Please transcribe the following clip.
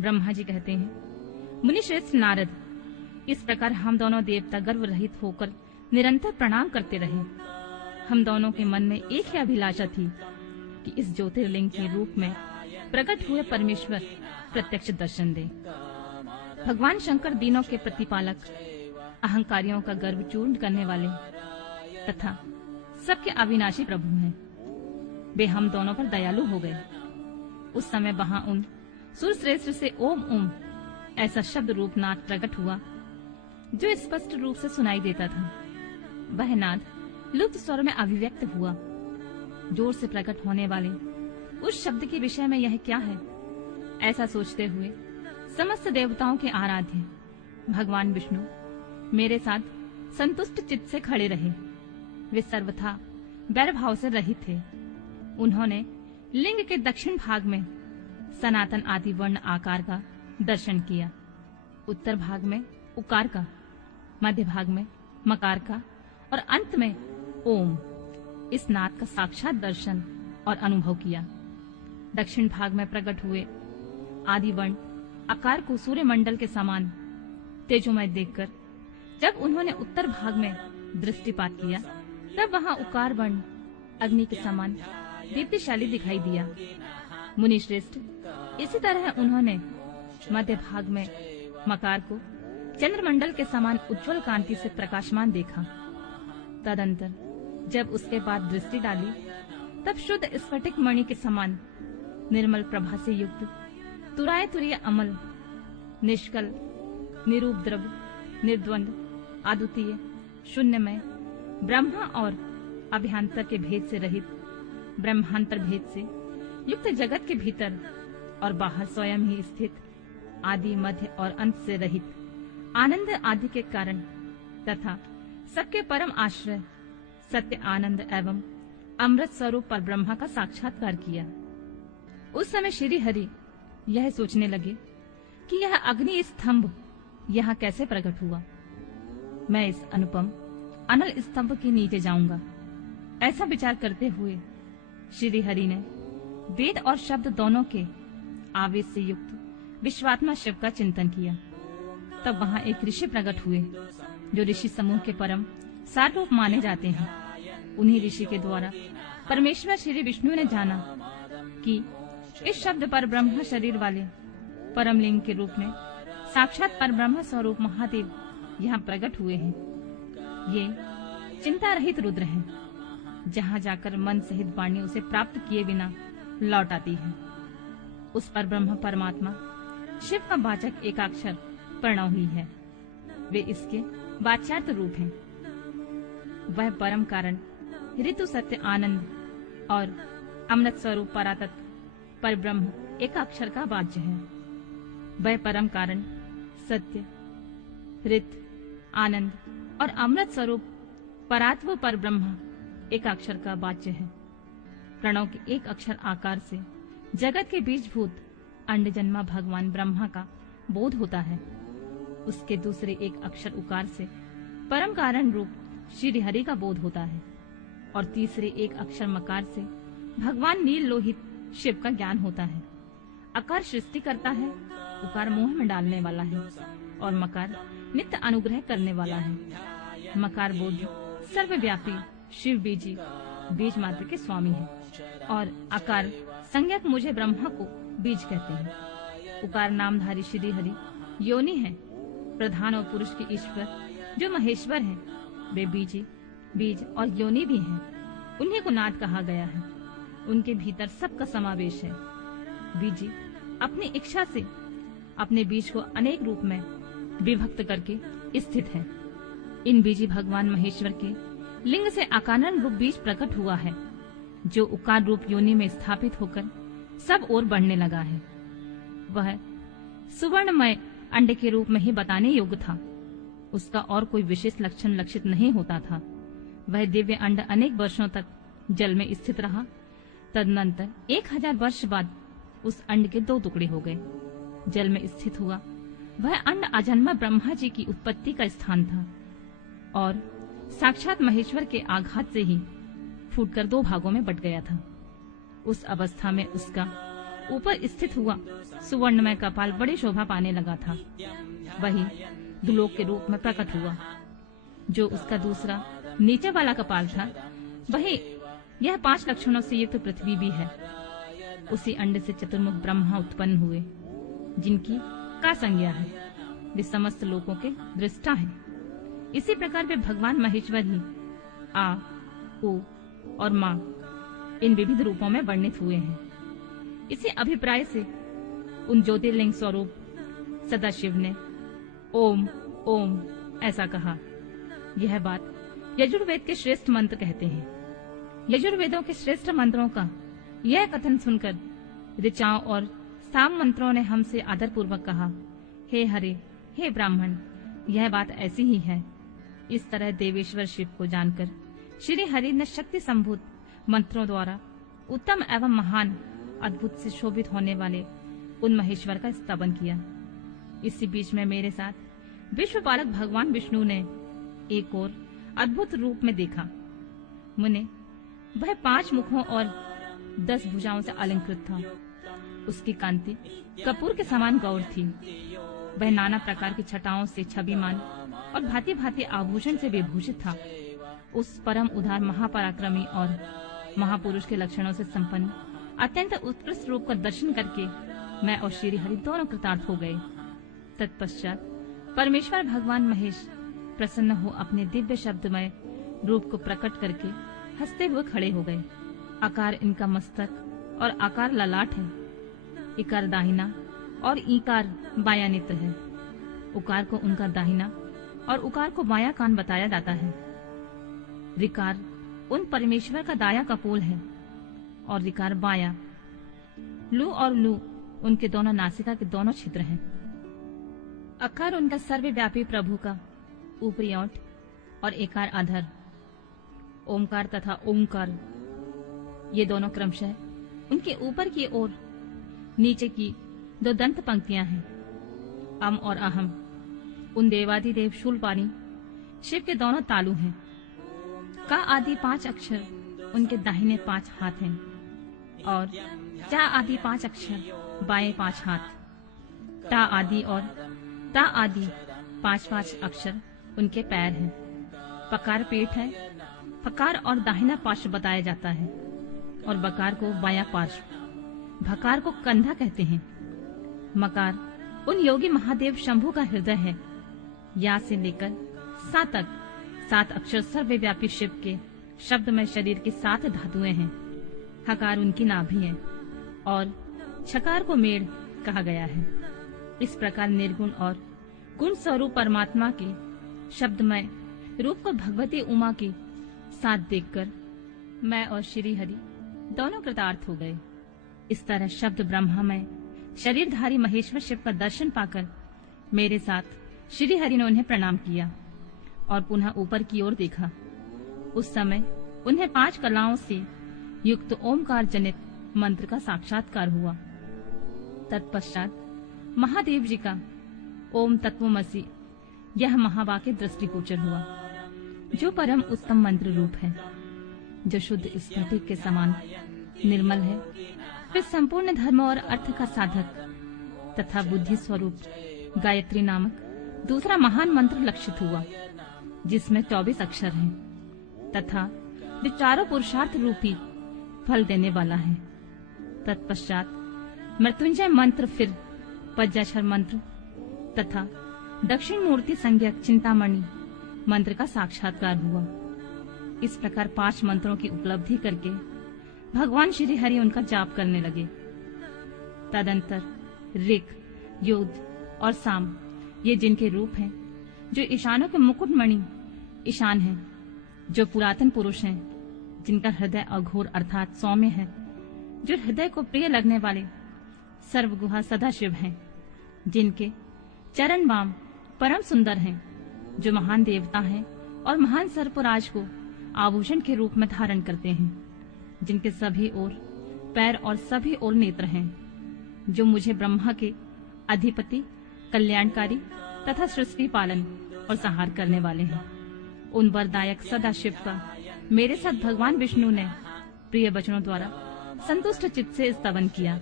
ब्रह्मा जी कहते हैं, मुनि श्रेष्ठ नारद, इस प्रकार हम दोनों देवता गर्व रहित होकर निरंतर प्रणाम करते रहे। हम दोनों के मन में एक ही अभिलाषा थी कि इस ज्योतिर्लिंग के रूप में प्रकट हुए परमेश्वर प्रत्यक्ष दर्शन दे। भगवान शंकर दीनों के प्रतिपालक, अहंकारियों का गर्व चूर्ण करने वाले तथा सबके अविनाशी प्रभु हैं। वे हम दोनों पर दयालु हो गए। उस समय वहां उन सुरश्रेष्ठ से ओम ओम ऐसा शब्द रूप नाद प्रकट हुआ जो स्पष्ट रूप से सुनाई देता था। वह नाद लुप्त स्वर में अभिव्यक्त हुआ। जोर से प्रकट होने वाले उस शब्द के विषय में यह क्या है, ऐसा सोचते हुए समस्त देवताओं के आराध्य भगवान विष्णु मेरे साथ संतुष्ट चित्त से खड़े रहे। वे सर्वथा वैर भाव से रहित थे। उन्होंने लिंग के दक्षिण भाग में सनातन आदि वर्ण आकार का दर्शन किया, उत्तर भाग में उकार का, मध्य भाग में मकार का और अंत में ओम इस नाद का साक्षात दर्शन और अनुभव किया। दक्षिण भाग में प्रकट हुए आदि वर्ण आकार को सूर्य मंडल के समान तेजोमय देखकर जब उन्होंने उत्तर भाग में दृष्टिपात किया, तब वहां उकार वर्ण अग्नि के समान दीप्तिशाली दिखाई दिया। मुनि श्रेष्ठ, इसी तरह उन्होंने मध्य भाग में मकार को चंद्रमंडल के समान उज्जवल कांति से प्रकाशमान देखा। तदंतर जब उसके बाद दृष्टि डाली, तब शुद्ध स्फटिक मणि के समान निर्मल प्रभा से युक्त तुराय तुरीय अमल, निष्कल, निरूपद्रव, निर्द्वंद, अद्वितीय, शून्यमय, ब्रह्मा और अभ्यंतर के भेद से रहित, ब्रह्मांतर भेद से युक्त जगत के भीतर और बाहर स्वयं ही स्थित, आदि मध्य और अंत से रहित, आनंद आदि के कारण तथा सबके परम आश्रय, सत्य आनंद एवं अमृत स्वरूप पर ब्रह्मा का साक्षात्कार किया। उस समय श्री हरि यह सोचने लगे कि यह अग्नि स्तंभ यहाँ कैसे प्रकट हुआ। मैं इस अनुपम अनल स्तंभ के नीचे जाऊंगा। ऐसा विचार करते हुए श्री हरि ने वेद और शब्द दोनों के आवेश से युक्त विश्वात्मा शिव का चिंतन किया। तब वहां एक ऋषि प्रकट हुए जो ऋषि समूह के परम सार रूप माने जाते हैं। उन्हीं ऋषि के द्वारा परमेश्वर श्री विष्णु ने जाना कि इस शब्द पर ब्रह्म शरीर वाले परमलिंग के रूप में साक्षात पर ब्रह्म स्वरूप महादेव यहाँ प्रकट हुए हैं। ये चिंता रहित रुद्र हैं। जहाँ जाकर मन सहित वाणी उसे प्राप्त किए बिना लौट आती है। उस पर ब्रह्म परमात्मा शिव का वाचक एकाक्षर प्रणव ही है। वे इसके वाच्यार्थ रूप हैं। वह परम कारण, ऋतु, सत्य, आनंद और अमृत स्वरूप परातत्व पर ब्रह्म एक अक्षर का वाच्य है। वह परम कारण, सत्य, ऋत, आनंद और अमृत स्वरूप परात्व पर ब्रह्म एक अक्षर का वाच्य है। प्रणव के एक अक्षर आकार से जगत के बीजभूत अंड जन्मा भगवान ब्रह्मा का बोध होता है। उसके दूसरे एक अक्षर उकार से परम कारण रूप श्री हरि का बोध होता है और तीसरे एक अक्षर मकार से भगवान नील लोहित शिव का ज्ञान होता है। अकार सृष्टि करता है, उकार मोह में डालने वाला है और मकार नित्य अनुग्रह करने वाला है। मकार बोध सर्वव्यापी शिव बीजी बीज मात्र के स्वामी है और अकार संज्ञक मुझे ब्रह्मा को बीज कहते हैं। उकार नामधारी श्री हरि योनि है, प्रधान और पुरुष के ईश्वर जो महेश्वर हैं। वे बीजी, बीज और योनि भी हैं। उन्हीं को नाद कहा गया है। उनके भीतर सबका समावेश है। बीजी अपनी इच्छा से अपने बीज को अनेक रूप में विभक्त करके स्थित है। इन बीजी भगवान महेश्वर के लिंग से अकारण रूप बीज प्रकट हुआ है, जो उकार रूप योनि में स्थापित होकर सब ओर बढ़ने लगा है। वह सुवर्णमय अंड के रूप में ही बताने योग्य था। उसका और कोई विशेष लक्षण लक्षित नहीं होता था। वह दिव्य अंड अनेक वर्षों तक जल में स्थित रहा। तदनंतर 1000 वर्ष बाद उस अंड के 2 टुकड़े हो गए। जल में स्थित हुआ वह अंड अजन्मा ब्रह्मा जी की उत्पत्ति का स्थान था और साक्षात महेश्वर के आघात से ही फूटकर 2 भागों में बट गया था। उस अवस्था में उसका ऊपर स्थित हुआ सुवर्णमय कपाल बड़ी शोभा पाने लगा था। वही दुलोक के रूप में प्रकट हुआ। जो उसका दूसरा नीचे वाला कपाल था, वही यह 5 लक्षणों से युक्त पृथ्वी भी है। उसी अंड से चतुर्मुख ब्रह्मा उत्पन्न हुए, जिनकी का संज्ञा है, वे समस्त लोकों के दृष्टा हैं। इसी प्रकार वे भगवान महेश्वर ही आ, उ और मां इन विविध रूपों में वर्णित हुए हैं। इसी अभिप्राय से उन ज्योतिर्लिंग स्वरूप सदाशिव ने ओम ओम ऐसा कहा। यह बात यजुर्वेद के श्रेष्ठ मंत्र कहते हैं। यजुर्वेदों के श्रेष्ठ मंत्रों का यह कथन सुनकर ऋचाओं और साम मंत्रों ने हमसे आदर पूर्वक कहा, हे हरे, हे ब्राह्मण, यह बात ऐसी ही है। इस तरह देवेश्वर शिव को जानकर श्री हरि ने शक्ति संभूत मंत्रों द्वारा उत्तम एवं महान अद्भुत से शोभित होने वाले उन महेश्वर का स्तवन किया। इसी बीच में मेरे साथ विश्वपालक भगवान विष्णु ने एक और अद्भुत रूप में देखा। मुने वह 5 मुखों और 10 भुजाओं से अलंकृत था। उसकी कांति कपूर के समान गौर थी। वह नाना प्रकार की छटाओं से छविमान और भांति भांति आभूषण से विभूषित था। उस परम उदार महापराक्रमी और महापुरुष के लक्षणों से संपन्न अत्यंत उत्कृष्ट रूप का दर्शन करके मैं और श्री हरि दोनों कृतार्थ हो गए। तत्पश्चात परमेश्वर भगवान महेश प्रसन्न हो अपने दिव्य शब्दमय रूप को प्रकट करके हंसते हुए खड़े हो गए। आकार इनका मस्तक और आकार ललाट है। इकार दाहिना और ईकार बायां नेत्र है। उकार को उनका दाहिना और उकार को बायां कान बताया जाता है। ऋकार उन परमेश्वर का दाया कपोल है और ऋकार बायां। लू और लू उनके दोनों नासिका के दोनों छिद्र हैं। अकार उनका सर्वव्यापी प्रभु का ऊपरी ओंठ और एकार अधर। ओमकार तथा ओंकार ये दोनों क्रमशः उनके ऊपर की ओर नीचे की 2 दंत पंक्तियां हैं। अम और अहम उन देवादिदेव शूलपाणी शिव के दोनों तालु हैं। का आदि 5 अक्षर उनके दाहिने 5 हाथ हैं और चा आदि 5 अक्षर बाएं 5 हाथ। टा आदि और ता आदि 5-5 अक्षर उनके पैर हैं। पकार पेट है। फकार और दाहिना पार्श्व बताया जाता है और बकार को बायां पार्श्व। भकार को कंधा कहते हैं। मकार उन योगी महादेव शंभु का हृदय है। या से लेकर सा तक 7 अक्षर सर्वव्यापी शिव के शब्द में शरीर की 7 धातुएं हैं। हकार उनकी नाभि है और छकार को मेड़ कहा गया है। इस प्रकार निर्गुण और गुण स्वरूप परमात्मा के शब्दमय रूप को भगवती उमा के साथ देखकर मैं और श्री हरि दोनों कृतार्थ हो गए। इस तरह शब्द ब्रह्मा में शरीरधारी महेश्वर शिव का दर्शन पाकर मेरे साथ श्री हरि ने उन्हें प्रणाम किया और पुनः ऊपर की ओर देखा। उस समय उन्हें 5 कलाओं से युक्त ओमकार जनित मंत्र का साक्षात्कार हुआ। तत्पश्चात महादेव जी का ओम तत्वमसि यह महावाक्य दृष्टिगोचर हुआ, जो परम उत्तम मंत्र रूप है, जो शुद्ध स्फटिक के समान निर्मल है। फिर संपूर्ण धर्म और अर्थ का साधक तथा बुद्धि स्वरूप गायत्री नामक दूसरा महान मंत्र लक्षित हुआ, जिसमें 24 अक्षर हैं तथा विचारों पुरुषार्थ रूपी फल देने वाला है। तत्पश्चात मृत्युंजय मंत्र, फिर पंचाक्षर मंत्र तथा दक्षिण मूर्ति संज्ञक चिंतामणि मंत्र का साक्षात्कार हुआ। इस प्रकार 5 मंत्रों की उपलब्धि करके भगवान श्री हरि उनका जाप करने लगे। तदंतर ऋक, योद्ध और साम ये जिनके रूप हैं, जो ईशानों के मुकुटमणि ईशान हैं, जो पुरातन पुरुष हैं, जिनका हृदय अघोर अर्थात सौम्य है, जो हृदय को प्रिय लगने वाले सर्वगुहा सदाशिव हैं, जिनके चरण वाम परम सुंदर हैं, जो महान देवता हैं और महान सर्पराज को आभूषण के रूप में धारण करते हैं, जिनके सभी ओर पैर और सभी ओर नेत्र हैं, जो मुझे ब्रह्मा के अधिपति, कल्याणकारी तथा सृष्टि पालन और संहार करने वाले हैं। उन वरदायक सदाशिव का मेरे साथ भगवान विष्णु ने प्रिय वचनों द्वारा संतुष्ट चित्त से स्तवन किया।